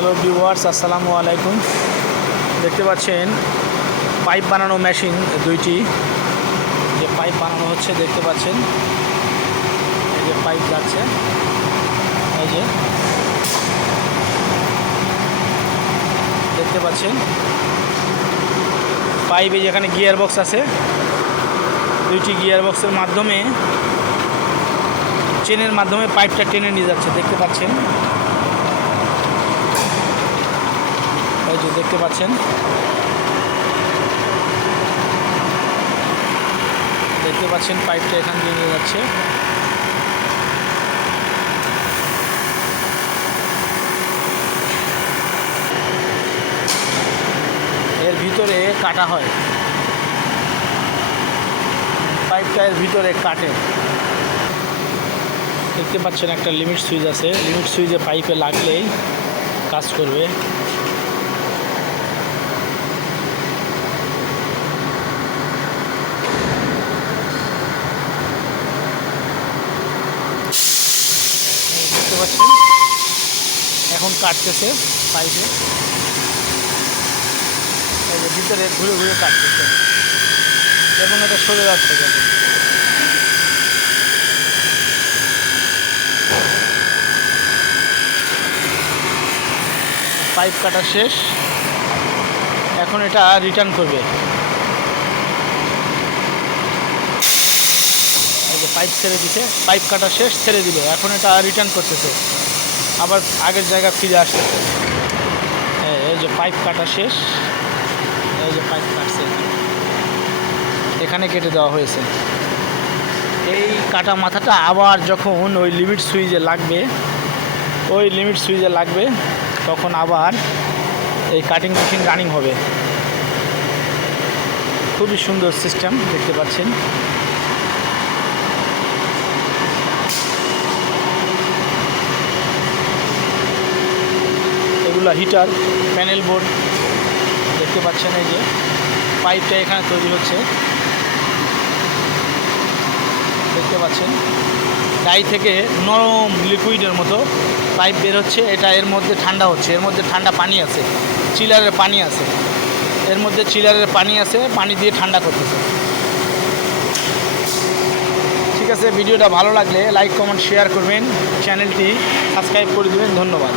Hello viewers, আসসালামু আলাইকুম। দেখতে পাচ্ছেন পাইপ বানানো মেশিন দুইটি, যে পাইপ বানানো হচ্ছে দেখতে পাচ্ছেন। এই যে পাইপ যাচ্ছে, এই যে দেখতে পাচ্ছেন পাইপে যেখানে গিয়ার বক্স আছে, দুইটি গিয়ার বক্সের মাধ্যমে চেনের মাধ্যমে পাইপটা টেনে নিয়ে যাচ্ছে দেখতে পাচ্ছেন। এই যে দেখতে পাচ্ছেন, পাইপটা এখান দিয়ে নিয়ে যাচ্ছে। এর ভিতরে কাটা হয়, পাইপটা এর ভিতরে কাটে। দেখতে পাচ্ছেন একটা লিমিট সুইচ আছে, লিমিট সুইচে পাইপে লাগলেই কাজ করবে। দেখতে পাচ্ছেন এখন কাটতেছে পাইপে, এই যে ভিতরে ঘুরে ঘুরে কাটতেছে এবং এটা সরে যাচ্ছে। পাইপ কাটা শেষ, এখন এটা রিটার্ন করবে। এই যে পাইপ ছেড়ে দিছে, পাইপ কাটা শেষ, ছেড়ে দিল, এখন এটা রিটার্ন করতেছে, আবার আগের জায়গা ফিরে আসতেছে। এই যে পাইপ কাটা শেষ, এই যে পাইপ কাটছে, এখানে কেটে দেওয়া হয়েছে। এই কাটা মাথাটা আবার যখন ওই লিমিট সুইচে লাগবে, তখন আবার এই কাটিং মেশিন রানিং হবে। খুবই সুন্দর সিস্টেম দেখতে পাচ্ছেন। এগুলা হিটার, প্যানেল বোর্ড দেখতে পাচ্ছেন। এই যে পাইপটা এখানে তৈরি হচ্ছে দেখতে পাচ্ছেন। ডাই থেকে নরম লিকুইডের মতো পাইপ বের হচ্ছে, এটা এর মধ্যে ঠান্ডা হচ্ছে, এর মধ্যে ঠান্ডা পানি আছে, চিলারের পানি আছে, এর মধ্যে চিলারের পানি আছে, পানি দিয়ে ঠান্ডা করতেছে। ঠিক আছে, ভিডিওটা ভালো লাগলে লাইক কমেন্ট শেয়ার করবেন, চ্যানেলটি সাবস্ক্রাইব করে দেবেন। ধন্যবাদ।